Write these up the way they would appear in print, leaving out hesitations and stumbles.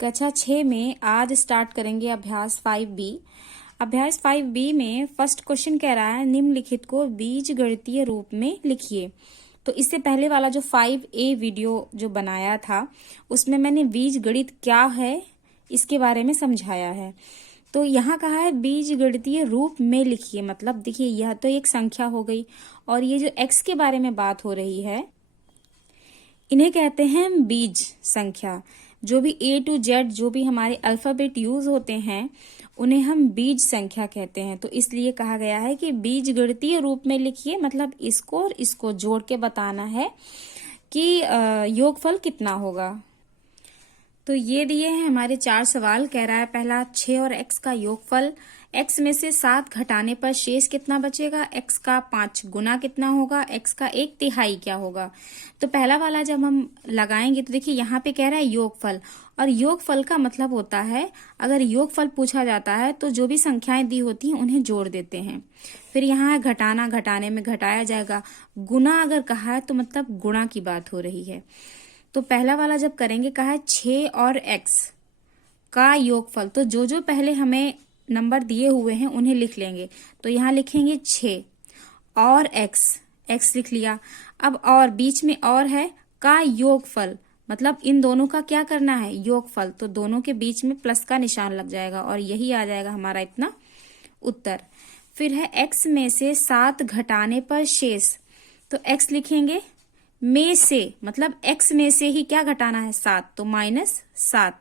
कक्षा 6 में आज स्टार्ट करेंगे अभ्यास 5B। अभ्यास 5B में फर्स्ट क्वेश्चन कह रहा है निम्नलिखित को बीज गणितीय रूप में लिखिए। तो इससे पहले वाला जो 5A वीडियो जो बनाया था उसमें मैंने बीज गणित क्या है इसके बारे में समझाया है। तो यहाँ कहा है बीज गणितीय रूप में लिखिए, मतलब देखिए यह तो एक संख्या हो गई और ये जो x के बारे में बात हो रही है इन्हें कहते हैं बीज संख्या। जो भी A to Z जो भी हमारे अल्फाबेट यूज होते हैं उन्हें हम बीज संख्या कहते हैं। तो इसलिए कहा गया है कि बीज गणितीय रूप में लिखिए, मतलब इसको और इसको जोड़ के बताना है कि योगफल कितना होगा। तो ये दिए हैं हमारे 4 सवाल। कह रहा है पहला 6 और x का योगफल, x में से 7 घटाने पर शेष कितना बचेगा, x का 5 गुना कितना होगा, x का 1/3 क्या होगा। तो पहला वाला जब हम लगाएंगे तो देखिए यहाँ पे कह रहा है योगफल, और योगफल का मतलब होता है अगर योगफल पूछा जाता है तो जो भी संख्याएं दी होती हैं उन्हें जोड़ देते हैं। फिर यहाँ है घटाना, घटाने में घटाया जाएगा। गुना अगर कहा है तो मतलब गुणा की बात हो रही है। तो पहला वाला जब करेंगे कहा है 6 और x का योगफल, तो जो जो पहले हमें नंबर दिए हुए हैं उन्हें लिख लेंगे। तो यहाँ लिखेंगे 6 और x लिख लिया। अब और बीच में और है का योगफल, मतलब इन दोनों का क्या करना है योगफल, तो दोनों के बीच में प्लस का निशान लग जाएगा और यही आ जाएगा हमारा इतना उत्तर। फिर है x में से 7 घटाने पर शेष, तो x लिखेंगे में से, मतलब x में से ही क्या घटाना है 7, तो -7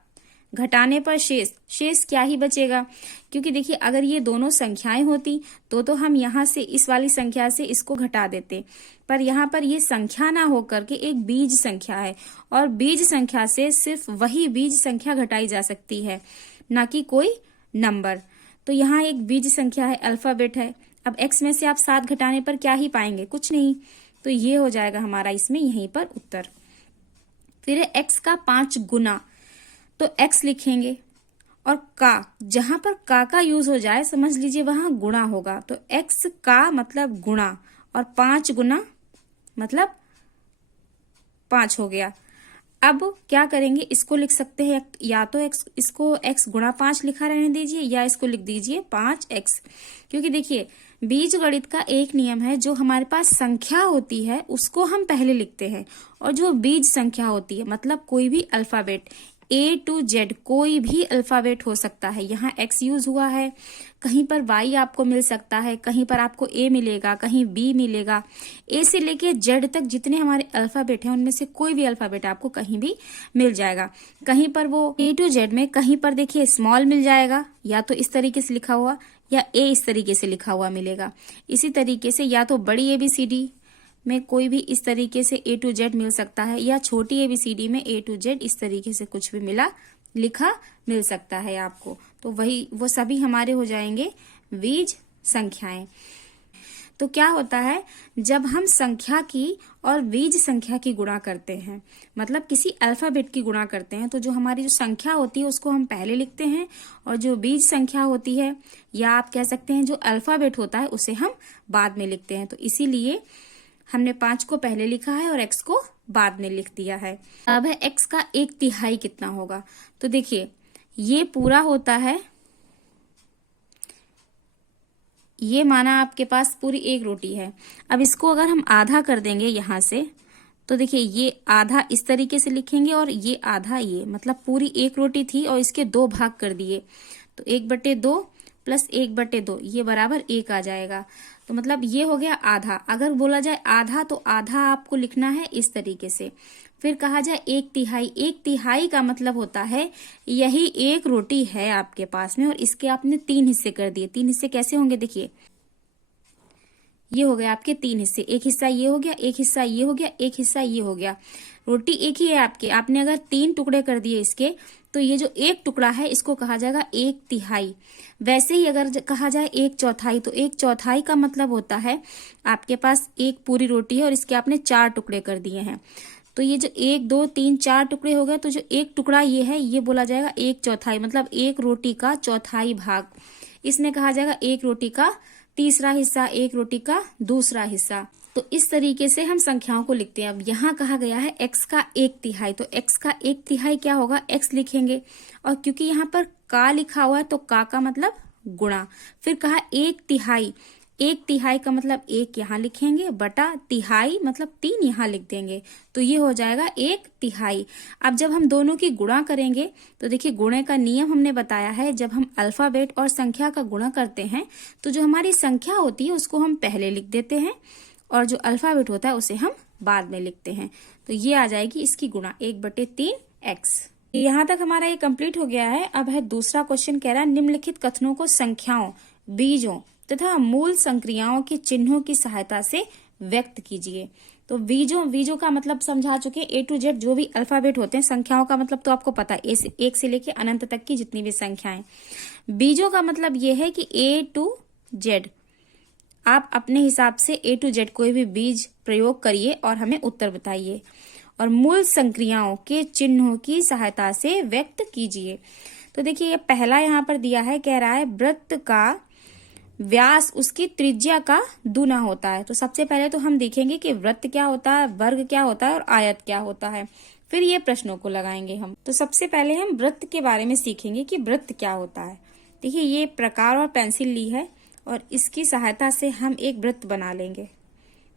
घटाने पर शेष क्या ही बचेगा, क्योंकि देखिए अगर ये दोनों संख्याएं होती तो हम यहाँ से इस वाली संख्या से इसको घटा देते, पर यहाँ पर ये संख्या ना होकर के एक बीज संख्या है और बीज संख्या से सिर्फ वही बीज संख्या घटाई जा सकती है, ना कि कोई नंबर। तो यहाँ एक बीज संख्या है, अल्फाबेट है। अब x में से आप 7 घटाने पर क्या ही पाएंगे, कुछ नहीं। तो ये हो जाएगा हमारा इसमें यहीं पर उत्तर। फिर है x का 5 गुना, तो x लिखेंगे और का, जहां पर का यूज हो जाए समझ लीजिए वहां गुणा होगा। तो x का मतलब गुणा और 5 गुना मतलब 5 हो गया। अब क्या करेंगे, इसको लिख सकते हैं या तो इसको x गुणा 5 लिखा रहने दीजिए या इसको लिख दीजिए 5x, क्योंकि देखिए बीज गणित का एक नियम है, जो हमारे पास संख्या होती है उसको हम पहले लिखते हैं और जो बीज संख्या होती है मतलब कोई भी अल्फाबेट A to Z कोई भी अल्फाबेट हो सकता है। यहाँ x यूज हुआ है, कहीं पर y आपको मिल सकता है, कहीं पर आपको A मिलेगा, कहीं B मिलेगा। A से लेके Z तक जितने हमारे अल्फाबेट हैं उनमें से कोई भी अल्फाबेट आपको कहीं भी मिल जाएगा। कहीं पर वो A to Z में कहीं पर देखिए स्मॉल मिल जाएगा, या तो इस तरीके से लिखा हुआ या A इस तरीके से लिखा हुआ मिलेगा। इसी तरीके से या तो बड़ी ABCD में कोई भी इस तरीके से A to Z मिल सकता है, या छोटी ABCD में A to Z इस तरीके से कुछ भी लिखा मिल सकता है आपको। तो वो सभी हमारे हो जाएंगे बीज संख्याएं। तो क्या होता है जब हम संख्या की और बीज संख्या की गुणा करते हैं, मतलब किसी अल्फाबेट की गुणा करते हैं, तो जो हमारी जो संख्या होती है उसको हम पहले लिखते हैं और जो बीज संख्या होती है या आप कह सकते हैं जो अल्फाबेट होता है उसे हम बाद में लिखते हैं। तो इसीलिए हमने 5 को पहले लिखा है और x को बाद में लिख दिया है। अब है x का 1/3 कितना होगा, तो देखिए ये पूरा होता है, ये माना आपके पास पूरी एक रोटी है। अब इसको अगर हम आधा कर देंगे यहाँ से, तो देखिए ये आधा इस तरीके से लिखेंगे और ये आधा, ये मतलब पूरी एक रोटी थी और इसके 2 भाग कर दिए, तो 1/2 प्लस 1/2 ये बराबर 1 आ जाएगा। तो मतलब ये हो गया आधा। अगर बोला जाए आधा तो आधा आपको लिखना है इस तरीके से। फिर कहा जाए 1/3, 1/3 का मतलब होता है यही एक रोटी है आपके पास में और इसके आपने 3 हिस्से कर दिए। 3 हिस्से कैसे होंगे, देखिए ये हो गया आपके 3 हिस्से, एक हिस्सा ये हो गया, एक हिस्सा ये हो गया, एक हिस्सा ये हो गया। रोटी एक ही है आपकी, आपने अगर 3 टुकड़े कर दिए इसके, तो ये जो एक टुकड़ा है इसको कहा जाएगा 1/3। वैसे ही अगर कहा जाए 1/4, तो 1/4 का मतलब होता है आपके पास एक पूरी रोटी है और इसके आपने 4 टुकड़े कर दिए हैं। तो ये जो 1 2 3 4 टुकड़े हो गए, तो जो एक टुकड़ा ये है ये बोला जाएगा 1/4, मतलब एक रोटी का चौथाई भाग। इसमें कहा जाएगा एक रोटी का तीसरा हिस्सा, एक रोटी का दूसरा हिस्सा। तो इस तरीके से हम संख्याओं को लिखते हैं। अब यहाँ कहा गया है x का 1/3, तो x का 1/3 क्या होगा, x लिखेंगे। और क्योंकि यहाँ पर का लिखा हुआ है तो का मतलब गुणा। फिर कहा 1/3, 1/3 का मतलब 1 यहाँ लिखेंगे, बटा तिहाई मतलब 3 यहाँ लिख देंगे, तो ये हो जाएगा 1/3। अब जब हम दोनों की गुणा करेंगे तो देखिए गुणे का नियम हमने बताया है, जब हम अल्फाबेट और संख्या का गुणा करते हैं तो जो हमारी संख्या होती है उसको हम पहले लिख देते हैं और जो अल्फाबेट होता है उसे हम बाद में लिखते हैं। तो ये आ जाएगी इसकी गुणा 1/3x। यहाँ तक हमारा ये कंप्लीट हो गया है। अब है दूसरा क्वेश्चन, कह रहा है निम्नलिखित कथनों को संख्याओं, बीजों तथा मूल संक्रियाओं के चिन्हों की सहायता से व्यक्त कीजिए। तो बीजों का मतलब समझा चुके हैं, A to Z जो भी अल्फाबेट होते हैं। संख्याओं का मतलब तो आपको पता है, एक से लेके अनंत तक की जितनी भी संख्याएं। बीजों का मतलब ये है कि A to Z आप अपने हिसाब से A to Z कोई भी बीज प्रयोग करिए और हमें उत्तर बताइए। और मूल संक्रियाओं के चिन्हों की सहायता से व्यक्त कीजिए। तो देखिए ये पहला यहाँ पर दिया है, कह रहा है वृत्त का व्यास उसकी त्रिज्या का दूना होता है। तो सबसे पहले तो हम देखेंगे कि वृत्त क्या होता है, वर्ग क्या होता है और आयत क्या होता है, फिर ये प्रश्नों को लगाएंगे हम। तो सबसे पहले हम वृत्त के बारे में सीखेंगे कि वृत्त क्या होता है। देखिए ये प्रकार और पेंसिल ली है और इसकी सहायता से हम एक वृत्त बना लेंगे।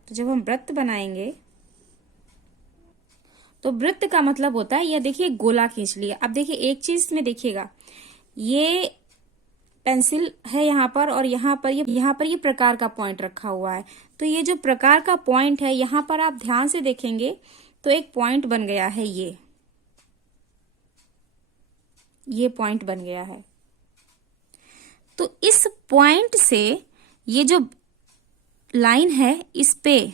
तो जब हम वृत्त बनाएंगे तो वृत्त का मतलब होता है, यह देखिए गोला खींच लिया। अब देखिए एक चीज में देखिएगा, ये पेंसिल है यहाँ पर और यहाँ पर ये प्रकार का पॉइंट रखा हुआ है। तो ये जो प्रकार का पॉइंट है यहाँ पर आप ध्यान से देखेंगे तो एक पॉइंट बन गया है, ये पॉइंट बन गया है। तो इस पॉइंट से ये जो लाइन है इस पे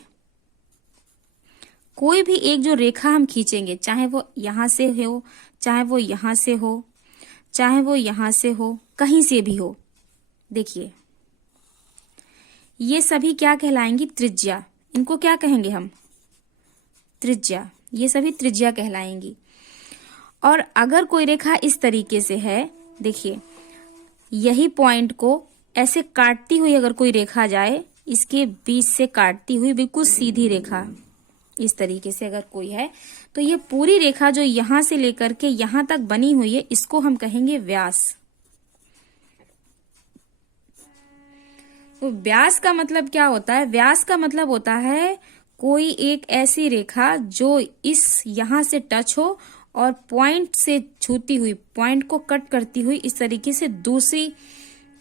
कोई भी एक जो रेखा हम खींचेंगे, चाहे वो यहां से हो, चाहे वो यहां से हो, चाहे वो यहां से हो, कहीं से भी हो। देखिए ये सभी क्या कहलाएंगी, त्रिज्या। इनको क्या कहेंगे हम, त्रिज्या। ये सभी त्रिज्या कहलाएंगी। और अगर कोई रेखा इस तरीके से है, देखिए यही पॉइंट को ऐसे काटती हुई अगर कोई रेखा जाए, इसके बीच से काटती हुई बिल्कुल सीधी रेखा इस तरीके से अगर कोई है, तो ये पूरी रेखा जो यहां से लेकर के यहां तक बनी हुई है, इसको हम कहेंगे व्यास। तो व्यास का मतलब क्या होता है, व्यास का मतलब होता है कोई एक ऐसी रेखा जो इस यहां से टच हो और पॉइंट से छूती हुई, पॉइंट को कट करती हुई इस तरीके से दूसरी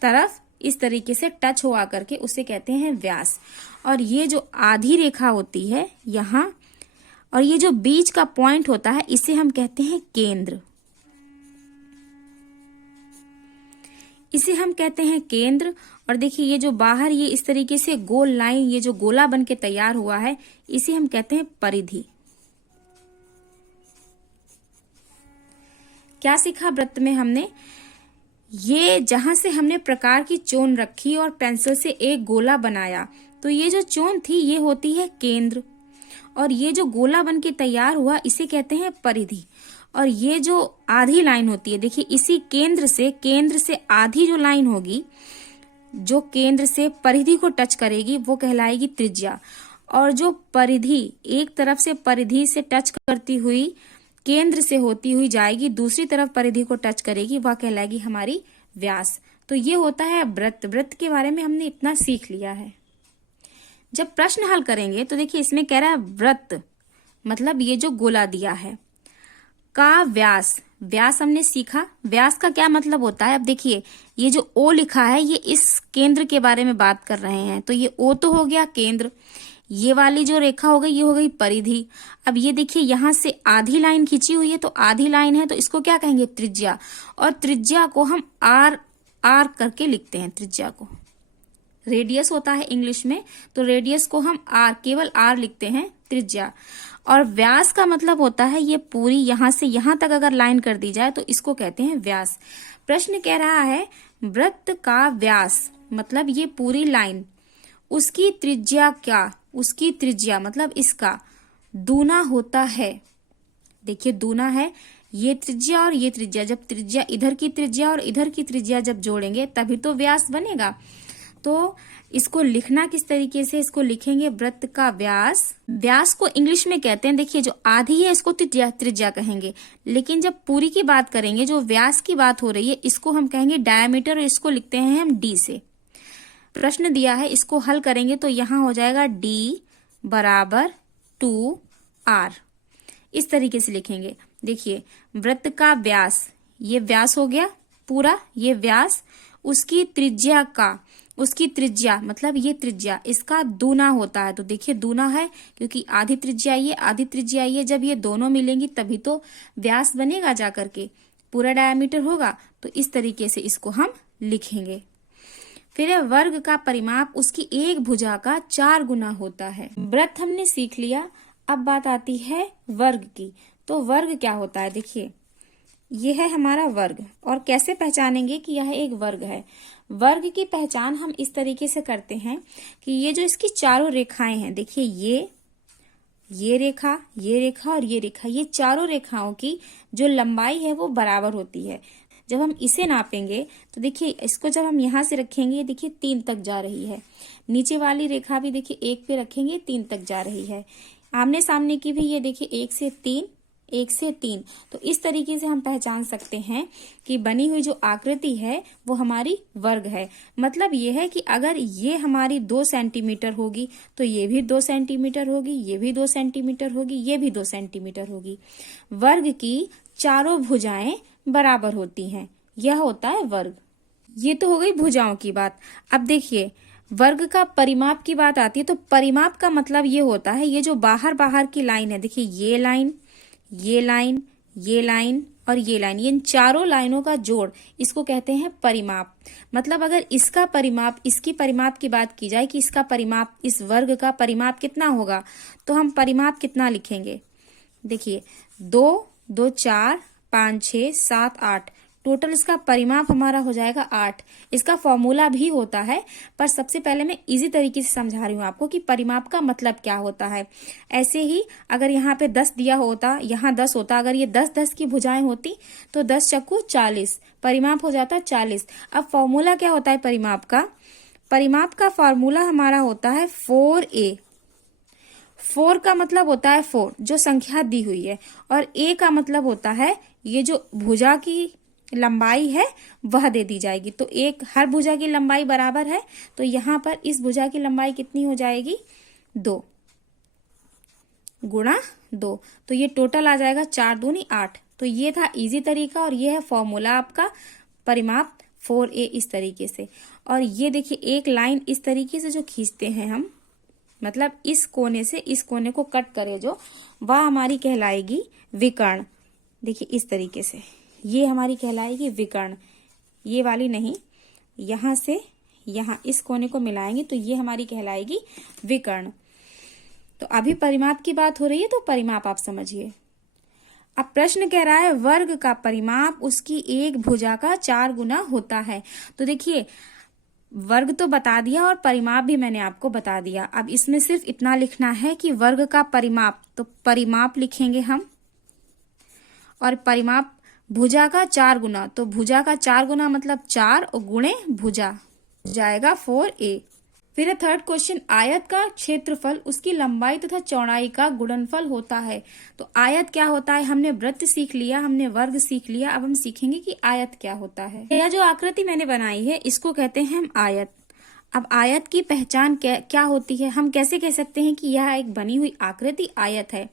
तरफ इस तरीके से टच हो आकर के उसे कहते हैं व्यास। और ये जो आधी रेखा होती है यहाँ, और ये जो बीच का पॉइंट होता है, इसे हम कहते हैं केंद्र। इसे हम कहते हैं केंद्र। और देखिए ये जो बाहर ये इस तरीके से गोल लाइन, ये जो गोला बन के तैयार हुआ है, इसे हम कहते हैं परिधि। क्या सीखा वृत्त में हमने, ये जहां से हमने प्रकार की चोन रखी और पेंसिल से एक गोला बनाया, तो ये जो चोन थी ये होती है केंद्र। और ये जो गोला बन के तैयार हुआ इसे कहते हैं परिधि। और ये जो आधी लाइन होती है, देखिए इसी केंद्र से आधी जो लाइन होगी, जो केंद्र से परिधि को टच करेगी, वो कहलाएगी त्रिज्या। और जो परिधि एक तरफ से परिधि से टच करती हुई केंद्र से होती हुई जाएगी, दूसरी तरफ परिधि को टच करेगी, वह कहलाएगी हमारी व्यास। तो ये होता है वृत्त। वृत्त के बारे में हमने इतना सीख लिया है। जब प्रश्न हल करेंगे तो देखिए इसमें कह रहा है वृत्त मतलब ये जो गोला दिया है का व्यास। व्यास हमने सीखा, व्यास का क्या मतलब होता है। अब देखिए ये जो ओ लिखा है, ये इस केंद्र के बारे में बात कर रहे हैं। तो ये ओ तो हो गया केंद्र, ये वाली जो रेखा हो गई ये हो गई परिधि। अब ये देखिए यहां से आधी लाइन खींची हुई है, तो आधी लाइन है तो इसको क्या कहेंगे, त्रिज्या। और त्रिज्या को हम आर करके लिखते हैं। त्रिज्या को रेडियस होता है इंग्लिश में, तो रेडियस को हम आर, केवल आर लिखते हैं, त्रिज्या। और व्यास का मतलब होता है ये पूरी यहां से यहां तक अगर लाइन कर दी जाए तो इसको कहते हैं व्यास। प्रश्न कह रहा है वृत्त का व्यास मतलब ये पूरी लाइन, उसकी त्रिज्या क्या, उसकी त्रिज्या मतलब इसका दूना होता है। देखिए दूना है ये त्रिज्या और ये त्रिज्या, जब त्रिज्या इधर की त्रिज्या और इधर की त्रिज्या जब जोड़ेंगे तभी तो व्यास बनेगा। तो इसको लिखना किस तरीके से, इसको लिखेंगे वृत्त का व्यास। व्यास को इंग्लिश में कहते हैं, देखिए जो आधी है इसको त्रिज्या कहेंगे, लेकिन जब पूरी की बात करेंगे, जो व्यास की बात हो रही है, इसको हम कहेंगे डायमीटर, और इसको लिखते हैं हम डी से। प्रश्न दिया है, इसको हल करेंगे तो यहां हो जाएगा डी बराबर 2r, इस तरीके से लिखेंगे। देखिए वृत्त का व्यास, ये व्यास हो गया पूरा, ये व्यास, उसकी त्रिज्या मतलब ये त्रिज्या, इसका दूना होता है। तो देखिए दूना है क्योंकि आधी त्रिज्या ये, आधी त्रिज्या ये, जब ये दोनों मिलेंगी तभी तो व्यास बनेगा, जाकर के पूरा डायमीटर होगा। तो इस तरीके से इसको हम लिखेंगे। फिर है वर्ग का परिमाप उसकी एक भुजा का 4 गुना होता है। वृत्त हमने सीख लिया, अब बात आती है वर्ग की। तो वर्ग क्या होता है, देखिए ये है हमारा वर्ग, और कैसे पहचानेंगे कि यह एक वर्ग है। वर्ग की पहचान हम इस तरीके से करते हैं कि ये जो इसकी चारों रेखाएं हैं, देखिए ये रेखा, ये रेखा और ये रेखा, ये चारों रेखाओं की जो लंबाई है वो बराबर होती है। जब हम इसे नापेंगे तो देखिए इसको जब हम यहाँ से रखेंगे, ये देखिए 3 तक जा रही है। नीचे वाली रेखा भी देखिए 1 पे रखेंगे, 3 तक जा रही है। आमने सामने की भी ये देखिए 1 से 3, 1 से 3। तो इस तरीके से हम पहचान सकते हैं कि बनी हुई जो आकृति है वो हमारी वर्ग है। मतलब ये है कि अगर ये हमारी 2 सेंटीमीटर होगी तो ये भी 2 सेंटीमीटर होगी, ये भी 2 सेंटीमीटर होगी, ये भी 2 सेंटीमीटर होगी। वर्ग की चारों भुजाएं बराबर होती हैं, यह होता है वर्ग। ये तो हो गई भुजाओं की बात। अब देखिए वर्ग का परिमाप की बात आती है, तो परिमाप का मतलब ये होता है, ये जो बाहर की लाइन है, देखिए ये लाइन, ये लाइन, ये लाइन और ये लाइन, इन चारों लाइनों का जोड़, इसको कहते हैं परिमाप। मतलब अगर इसका परिमाप, इसकी परिमाप की बात की जाए कि इसका परिमाप, इस वर्ग का परिमाप कितना होगा, तो हम परिमाप कितना लिखेंगे, देखिए 2, 2, 4, 5, 6, 7, 8, टोटल इसका परिमाप हमारा हो जाएगा 8। इसका फॉर्मूला भी होता है, पर सबसे पहले मैं इजी तरीके से समझा रही हूँ आपको कि परिमाप का मतलब क्या होता है। ऐसे ही अगर यहाँ पे 10 दिया होता, यहाँ 10 होता, अगर ये 10 की भुजाएं होती तो 10 चक्कू 40, परिमाप हो जाता 40। अब फॉर्मूला क्या होता है परिमाप का, परिमाप का फॉर्मूला हमारा होता है 4a। 4 का मतलब होता है 4 जो संख्या दी हुई है, और a का मतलब होता है ये जो भुजा की लंबाई है वह दे दी जाएगी। तो एक हर भुजा की लंबाई बराबर है, तो यहाँ पर इस भुजा की लंबाई कितनी हो जाएगी, 2 गुणा 2, तो ये टोटल आ जाएगा 4 दूनी 8। तो ये था इजी तरीका, और ये है फॉर्मूला आपका परिमाप 4a, इस तरीके से। और ये देखिए एक लाइन इस तरीके से जो खींचते हैं हम, मतलब इस कोने से इस कोने को कट करे जो, वह हमारी कहलाएगी विकर्ण। देखिए इस तरीके से ये हमारी कहलाएगी विकर्ण, ये वाली नहीं, यहां से यहां इस कोने को मिलाएंगे तो ये हमारी कहलाएगी विकर्ण। तो अभी परिमाप की बात हो रही है, तो परिमाप आप समझिए। अब प्रश्न कह रहा है वर्ग का परिमाप उसकी एक भुजा का 4 गुना होता है। तो देखिए वर्ग तो बता दिया और परिमाप भी मैंने आपको बता दिया। अब इसमें सिर्फ इतना लिखना है कि वर्ग का परिमाप, तो परिमाप लिखेंगे हम, और परिमाप भुजा का 4 गुना, तो भुजा का 4 गुना मतलब 4 और गुणे भुजा जाएगा 4a। फिर है थर्ड क्वेश्चन, आयत का क्षेत्रफल उसकी लंबाई तथा चौड़ाई का गुणनफल होता है। तो आयत क्या होता है, हमने वृत्त सीख लिया, हमने वर्ग सीख लिया, अब हम सीखेंगे कि आयत क्या होता है। यह जो आकृति मैंने बनाई है इसको कहते हैं हम आयत। अब आयत की पहचान क्या होती है, हम कैसे कह सकते हैं कि यह एक बनी हुई आकृति आयत है।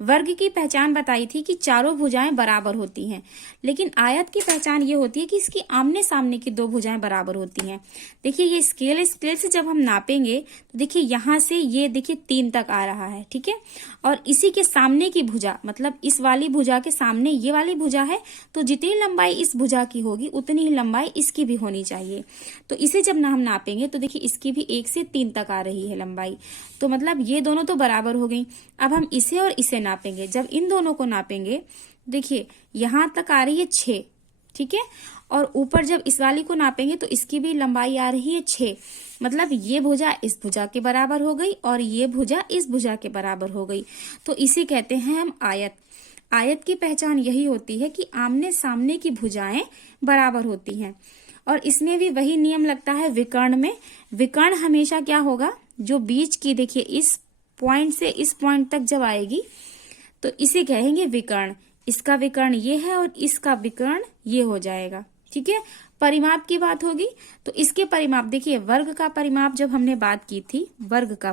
वर्ग की पहचान बताई थी कि चारों भुजाएं बराबर होती हैं, लेकिन आयत की पहचान ये होती है कि इसकी आमने सामने की 2 भुजाएं बराबर होती हैं। देखिए ये स्केल से जब हम नापेंगे तो देखिए यहाँ से ये देखिए 3 तक आ रहा है, ठीक है, और इसी के सामने की भुजा, मतलब इस वाली भुजा के सामने ये वाली भुजा है, तो जितनी लंबाई इस भुजा की होगी उतनी ही लंबाई इसकी भी होनी चाहिए। तो इसे जब हम नापेंगे तो देखिए इसकी भी 1 से 3 तक आ रही है लंबाई, तो मतलब ये दोनों तो बराबर हो गई। अब हम इसे और इसे नापेंगे, जब इन दोनों को नापेंगे देखिए यहां तक आ रही है 6, ठीक है, और ऊपर जब इस वाली को नापेंगे तो इसकी भी लंबाई आ रही है 6, मतलब ये भुजा इस भुजा के बराबर हो गई और ये भुजा इस भुजा के बराबर हो गई। तो इसे कहते हैं हम आयत। आयत की पहचान यही होती है कि आमने सामने की भुजाएं बराबर होती हैं। और इसमें भी वही नियम लगता है विकर्ण में। विकर्ण हमेशा क्या होगा, जो बीच की देखिए इस पॉइंट से इस पॉइंट तक जब आएगी तो इसे कहेंगे विकर्ण। इसका विकर्ण ये है और इसका विकर्ण ये हो जाएगा। ठीक है, परिमाप की बात होगी तो इसके परिमाप देखिए, वर्ग का परिमाप जब हमने बात की थी, वर्ग का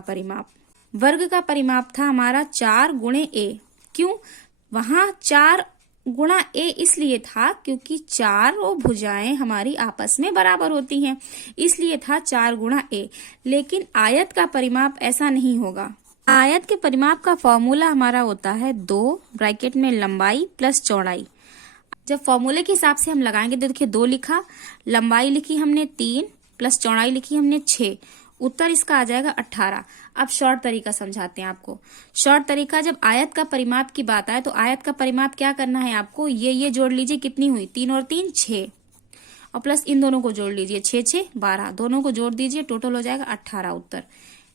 परिमाप था हमारा 4 गुणे ए। क्यों, वहां 4 गुणा ए इसलिए था क्योंकि चारों भुजाएं हमारी आपस में बराबर होती हैं, इसलिए था 4 गुणा ए। लेकिन आयत का परिमाप ऐसा नहीं होगा। आयत के परिमाप का फॉर्मूला हमारा होता है 2 ब्रैकेट में लंबाई प्लस चौड़ाई। जब फॉर्मूले के हिसाब से हम लगाएंगे तो देखिए 2 लिखा, लंबाई लिखी हमने 3 प्लस चौड़ाई लिखी हमने 6, उत्तर इसका आ जाएगा 18। अब शॉर्ट तरीका समझाते हैं आपको। शॉर्ट तरीका, जब आयत का परिमाप की बात आए तो आयत का परिमाप क्या करना है आपको, ये जोड़ लीजिए, कितनी हुई 3 और 3 6, और प्लस इन दोनों को जोड़ लीजिए 6 6 12, दोनों को जोड़ दीजिए, टोटल हो जाएगा 18 उत्तर।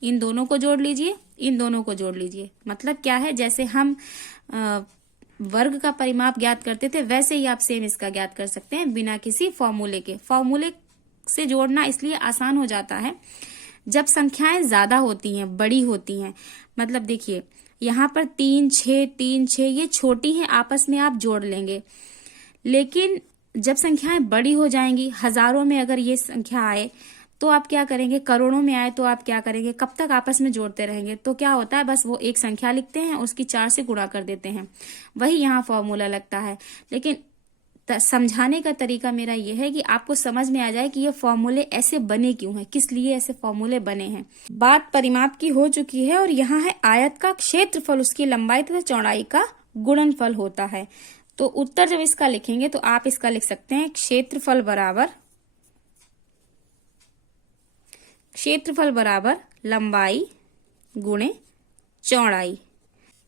इन दोनों को जोड़ लीजिए, इन दोनों को जोड़ लीजिए, मतलब क्या है, जैसे हम वर्ग का परिमाप ज्ञात करते थे वैसे ही आप सेम इसका ज्ञात कर सकते हैं बिना किसी फॉर्मूले के। फॉर्मूले से जोड़ना इसलिए आसान हो जाता है जब संख्याएं ज्यादा होती हैं, बड़ी होती हैं। मतलब देखिए यहाँ पर 3 6 ये छोटी हैं, आपस में आप जोड़ लेंगे। लेकिन जब संख्याएं बड़ी हो जाएंगी, हजारों में अगर ये संख्या आए तो आप क्या करेंगे, करोड़ों में आए तो आप क्या करेंगे, कब तक आपस में जोड़ते रहेंगे। तो क्या होता है, बस वो एक संख्या लिखते हैं, उसकी 4 से गुणा कर देते हैं, वही यहाँ फॉर्मूला लगता है। लेकिन समझाने का तरीका मेरा ये है कि आपको समझ में आ जाए कि ये फॉर्मूले ऐसे बने क्यों हैं, किस लिए ऐसे फॉर्मूले बने हैं। बात परिमाप की हो चुकी है और यहाँ है आयत का क्षेत्रफल, उसकी लंबाई तथा चौड़ाई का गुणनफल होता है। तो उत्तर जब इसका लिखेंगे तो आप इसका लिख सकते हैं क्षेत्रफल बराबर लंबाई गुणे चौड़ाई।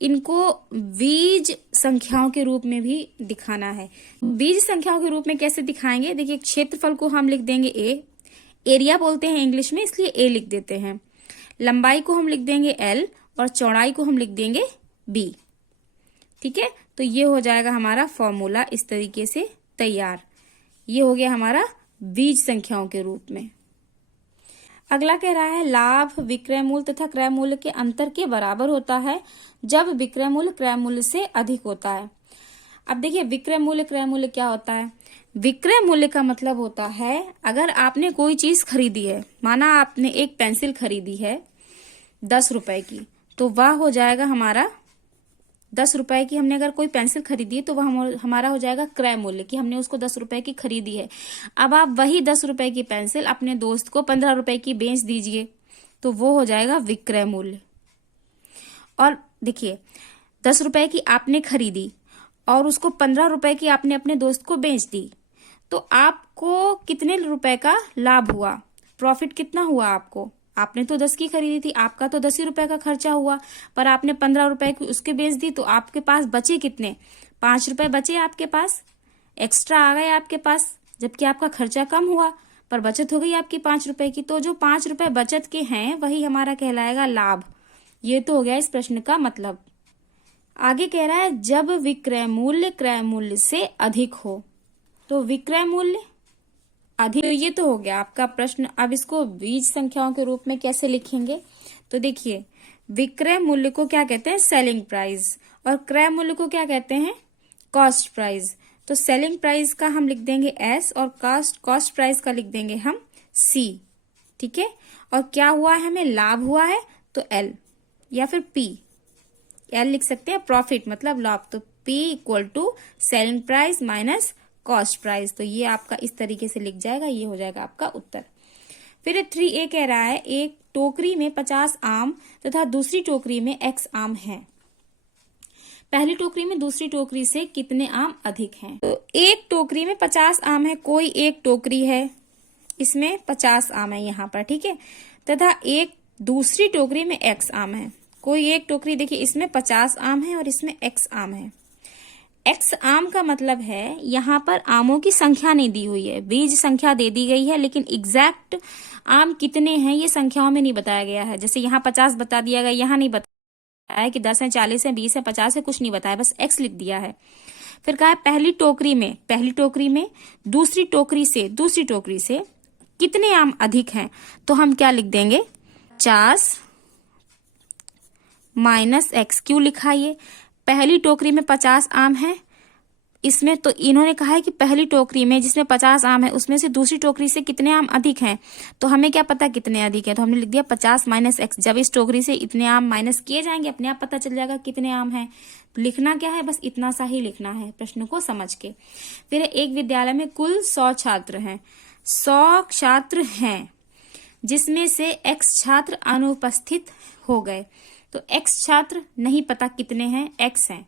इनको बीज संख्याओं के रूप में भी दिखाना है। बीज संख्याओं के रूप में कैसे दिखाएंगे, देखिए क्षेत्रफल को हम लिख देंगे ए, एरिया बोलते हैं इंग्लिश में इसलिए ए लिख देते हैं। लंबाई को हम लिख देंगे एल और चौड़ाई को हम लिख देंगे बी। ठीक है, तो ये हो जाएगा हमारा फॉर्मूला इस तरीके से तैयार। ये हो गया हमारा बीज संख्याओं के रूप में। अगला कह रहा है लाभ विक्रय मूल्य तथा क्रय मूल्य के अंतर के बराबर होता है जब विक्रय मूल्य क्रय मूल्य से अधिक होता है। अब देखिए विक्रय मूल्य क्रय मूल्य क्या होता है। विक्रय मूल्य का मतलब होता है अगर आपने कोई चीज खरीदी है, माना आपने एक पेंसिल खरीदी है 10 रुपए की, तो वह हो जाएगा हमारा 10 रुपए की हमने अगर कोई पेंसिल खरीदी है तो वह हमारा हो जाएगा क्रय मूल्य कि हमने उसको 10 रुपए की खरीदी है। अब आप वही 10 रुपए की पेंसिल अपने दोस्त को 15 रुपए की बेच दीजिए तो वो हो जाएगा विक्रय मूल्य। और देखिए 10 रुपए की आपने खरीदी और उसको 15 रुपए की आपने अपने दोस्त को बेच दी, तो आपको कितने रुपए का लाभ हुआ, प्रॉफिट कितना हुआ आपको। आपने तो 10 की खरीदी थी, आपका तो 10 ही रुपए का खर्चा हुआ, पर आपने 15 रुपए की उसके बेच दी तो आपके पास बचे कितने, 5 रुपए बचे आपके पास, एक्स्ट्रा आ गए आपके पास, जबकि आपका खर्चा कम हुआ पर बचत हो गई आपकी 5 रुपए की। तो जो 5 रुपए बचत के हैं वही हमारा कहलाएगा लाभ। ये तो हो गया इस प्रश्न का मतलब। आगे कह रहा है जब विक्रय मूल्य क्रय मूल्य से अधिक हो, तो विक्रय मूल्य अधिक, ये तो हो गया आपका प्रश्न। अब इसको बीज संख्याओं के रूप में कैसे लिखेंगे, तो देखिए विक्रय मूल्य को क्या कहते हैं, सेलिंग प्राइस, और क्रय मूल्य को क्या कहते हैं, कॉस्ट प्राइस। तो सेलिंग प्राइस का हम लिख देंगे एस और कॉस्ट प्राइस का लिख देंगे हम सी। ठीक है, और क्या हुआ है, हमें लाभ हुआ है तो एल या फिर पी, एल लिख सकते हैं प्रॉफिट मतलब लाभ, तो P equal to selling price minus cost price. तो ये आपका इस तरीके से लिख जाएगा, ये हो जाएगा आपका उत्तर। फिर 3A कह रहा है एक टोकरी में 50 आम तथा दूसरी टोकरी में X आम हैं। पहली टोकरी में दूसरी टोकरी से कितने आम अधिक हैं। तो एक टोकरी में 50 आम है, कोई एक टोकरी है इसमें 50 आम है यहाँ पर, ठीक है, तथा एक दूसरी टोकरी में X आम है। कोई एक टोकरी देखिए इसमें 50 आम है और इसमें X आम है। X आम का मतलब है यहाँ पर आमों की संख्या नहीं दी हुई है, बीज संख्या दे दी गई है, लेकिन एग्जैक्ट आम कितने हैं ये संख्याओं में नहीं बताया गया है। जैसे यहाँ 50 बता दिया गया, यहाँ नहीं बताया है कि 10 है, 40 है, 20 है, 50 है, कुछ नहीं बताया, बस X लिख दिया है। फिर कहा है पहली टोकरी में दूसरी टोकरी से कितने आम अधिक हैं, तो हम क्या लिख देंगे 50 माइनस x। क्यों लिखा ये, पहली टोकरी में 50 आम है इसमें, तो इन्होंने कहा है कि पहली टोकरी में जिसमें 50 आम है उसमें से दूसरी टोकरी से कितने आम अधिक हैं, तो हमें क्या पता कितने अधिक है, तो हमने लिख दिया 50 माइनस x। जब इस टोकरी से इतने आम माइनस किए जाएंगे अपने आप पता चल जाएगा कितने आम हैं। तो लिखना क्या है, बस इतना सा ही लिखना है प्रश्न को समझ के। फिर एक विद्यालय में कुल 100 छात्र हैं, 100 छात्र हैं जिसमें से x छात्र अनुपस्थित हो गए, तो x छात्र नहीं पता कितने हैं, x हैं,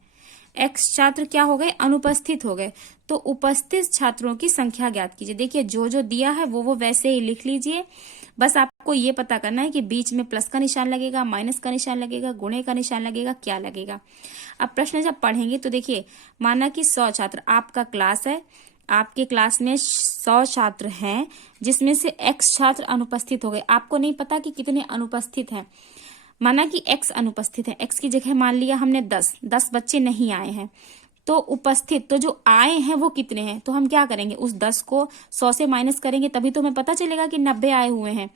x छात्र क्या हो गए, अनुपस्थित हो गए। तो उपस्थित छात्रों की संख्या ज्ञात कीजिए। देखिए जो जो दिया है वो वैसे ही लिख लीजिए, बस आपको ये पता करना है कि बीच में प्लस का निशान लगेगा, माइनस का निशान लगेगा, गुणे का निशान लगेगा, क्या लगेगा। अब प्रश्न जब पढ़ेंगे तो देखिए, माना कि 100 छात्र आपका क्लास है, आपके क्लास में 100 छात्र हैं जिसमें से x छात्र अनुपस्थित हो गए। आपको नहीं पता कि कितने अनुपस्थित हैं, माना कि x अनुपस्थित है, x की जगह मान लिया हमने 10 बच्चे नहीं आए हैं, तो उपस्थित तो जो आए हैं वो कितने हैं, तो हम क्या करेंगे उस 10 को 100 से माइनस करेंगे तभी तो हमें पता चलेगा कि 90 आए हुए हैं।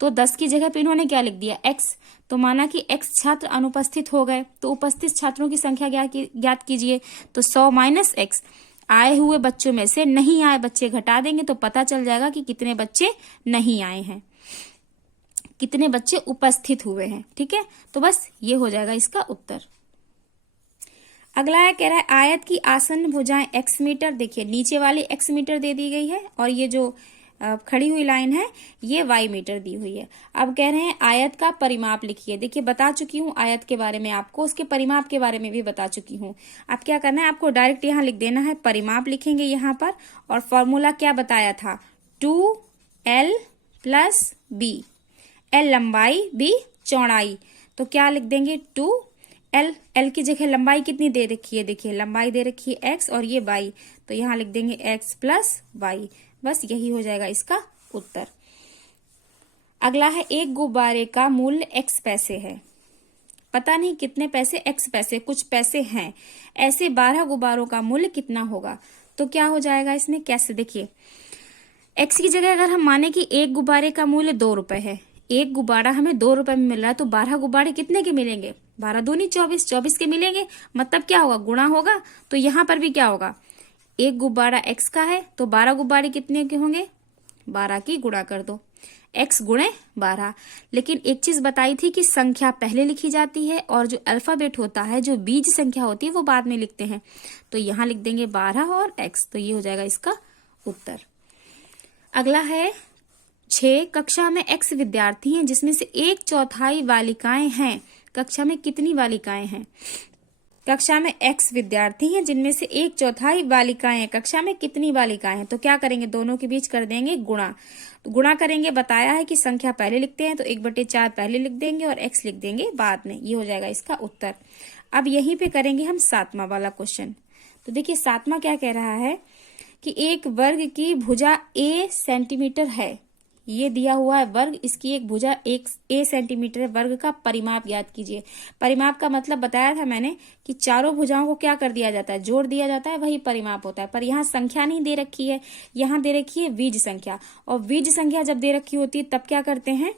तो 10 की जगह पे इन्होंने क्या लिख दिया x, तो माना कि x छात्र अनुपस्थित हो गए, तो उपस्थित छात्रों की संख्या ज्ञात कीजिए। तो 100 माइनस x, आए हुए बच्चों में से नहीं आए बच्चे घटा देंगे तो पता चल जाएगा कि कितने बच्चे नहीं आए हैं, कितने बच्चे उपस्थित हुए हैं। ठीक है, तो बस ये हो जाएगा इसका उत्तर। अगला है, कह रहा है आयत की आसन्न भुजाएं x मीटर। देखिए नीचे वाली x मीटर दे दी गई है और ये जो खड़ी हुई लाइन है ये y मीटर दी हुई है। अब कह रहे हैं आयत का परिमाप लिखिए। देखिए बता चुकी हूँ आयत के बारे में आपको, उसके परिमाप के बारे में भी बता चुकी हूँ। अब क्या करना है, आपको डायरेक्ट यहाँ लिख देना है, परिमाप लिखेंगे यहाँ पर, और फॉर्मूला क्या बताया था, 2l + b, l लंबाई b चौड़ाई, तो क्या लिख देंगे 2l, l की जगह लंबाई कितनी दे रखी है, देखिए लंबाई दे रखी है x और ये y, तो यहाँ लिख देंगे x + y। बस यही हो जाएगा इसका उत्तर। अगला है, एक गुब्बारे का मूल्य x पैसे है, पता नहीं कितने पैसे, x पैसे, कुछ पैसे हैं, ऐसे 12 गुब्बारों का मूल्य कितना होगा, तो क्या हो जाएगा इसमें, कैसे, देखिए x की जगह अगर हम माने कि एक गुब्बारे का मूल्य 2 रुपए है, एक गुब्बारा हमें 2 रुपए में मिल रहा है, तो 12 गुब्बारे कितने के मिलेंगे, 12 दूनी 24, 24 के मिलेंगे, मतलब क्या होगा, गुणा होगा। तो यहाँ पर भी क्या होगा, एक गुब्बारा x का है तो 12 गुब्बारे कितने के होंगे, 12 की गुणा कर दो, x गुणे 12। लेकिन एक चीज बताई थी कि संख्या पहले लिखी जाती है और जो अल्फाबेट होता है, जो बीज संख्या होती है वो बाद में लिखते हैं, तो यहाँ लिख देंगे 12 और x, तो ये हो जाएगा इसका उत्तर। अगला है, 6 कक्षा में x विद्यार्थी हैं जिसमें से 1/4 बालिकाएं हैं, कक्षा में कितनी बालिकाएं हैं, कक्षा में x विद्यार्थी हैं जिनमें से 1/4 बालिकाएं हैं, कक्षा में कितनी बालिकाएं हैं, तो क्या करेंगे दोनों के बीच कर देंगे गुणा। तो गुणा करेंगे, बताया है कि संख्या पहले लिखते हैं तो 1/4 पहले लिख देंगे और x लिख देंगे बाद में, ये हो जाएगा इसका उत्तर। अब यहीं पे करेंगे हम 7वां वाला क्वेश्चन। तो देखिए 7वां क्या कह रहा है कि एक वर्ग की भुजा a सेंटीमीटर है, ये दिया हुआ है वर्ग, इसकी एक भुजा 1 a सेंटीमीटर है, वर्ग का परिमाप ज्ञात कीजिए। परिमाप का मतलब बताया था मैंने कि चारों भुजाओं को क्या कर दिया जाता है, जोड़ दिया जाता है, वही परिमाप होता है। पर यहाँ संख्या नहीं दे रखी है, यहाँ दे रखी है बीज संख्या, और बीज संख्या जब दे रखी होती है तब क्या करते हैं,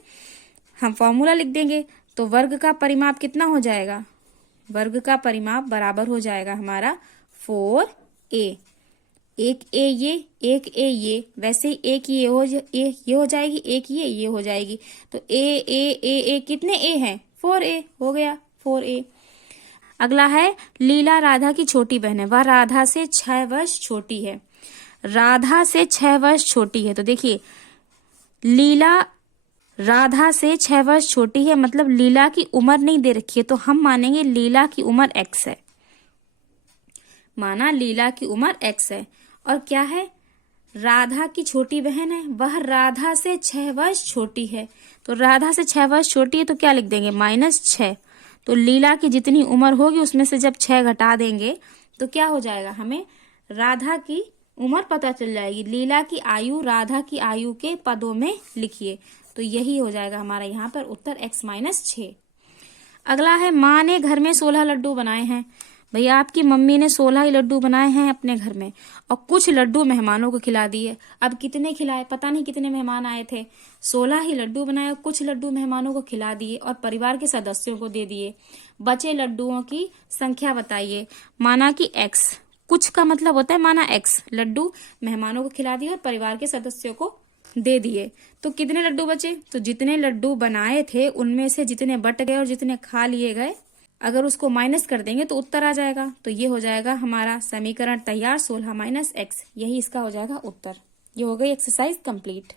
हम फॉर्मूला लिख देंगे। तो वर्ग का परिमाप कितना हो जाएगा, वर्ग का परिमाप बराबर हो जाएगा हमारा 4a, एक ए ये, एक ए ये, वैसे ही एक ये हो जाएगी, एक ये हो जाएगी, तो ए कितने ए हैं, 4a हो गया, 4a। अगला है, लीला राधा की छोटी बहन है, वह राधा से 6 वर्ष छोटी है, राधा से 6 वर्ष छोटी है, तो देखिए लीला राधा से 6 वर्ष छोटी है, मतलब लीला की उम्र नहीं दे रखी है, तो हम मानेंगे लीला की उम्र x है, माना लीला की उम्र x है। और क्या है, राधा की छोटी बहन है, वह राधा से 6 वर्ष छोटी है, तो राधा से 6 वर्ष छोटी है तो क्या लिख देंगे -6। तो लीला की जितनी उम्र होगी उसमें से जब 6 घटा देंगे तो क्या हो जाएगा, हमें राधा की उम्र पता चल जाएगी। लीला की आयु राधा की आयु के पदों में लिखिए, तो यही हो जाएगा हमारा यहाँ पर उत्तर x - 6। अगला है, माँ ने घर में 16 लड्डू बनाए हैं, भैया आपकी मम्मी ने 16 ही लड्डू बनाए हैं अपने घर में और कुछ लड्डू मेहमानों को खिला दिए। अब कितने खिलाए, पता नहीं कितने मेहमान आए थे। 16 ही लड्डू बनाए, कुछ लड्डू मेहमानों को खिला दिए और परिवार के सदस्यों को दे दिए। बचे लड्डुओं की संख्या बताइए। माना कि x, कुछ का मतलब होता है माना x, लड्डू मेहमानों को खिला दिए और परिवार के सदस्यों को दे दिए। तो कितने लड्डू बचे? तो जितने लड्डू बनाए थे उनमें से जितने बट गए और जितने खा लिए गए, अगर उसको माइनस कर देंगे तो उत्तर आ जाएगा। तो ये हो जाएगा हमारा समीकरण तैयार, 16 - x, यही इसका हो जाएगा उत्तर। ये हो गई एक्सरसाइज कंप्लीट।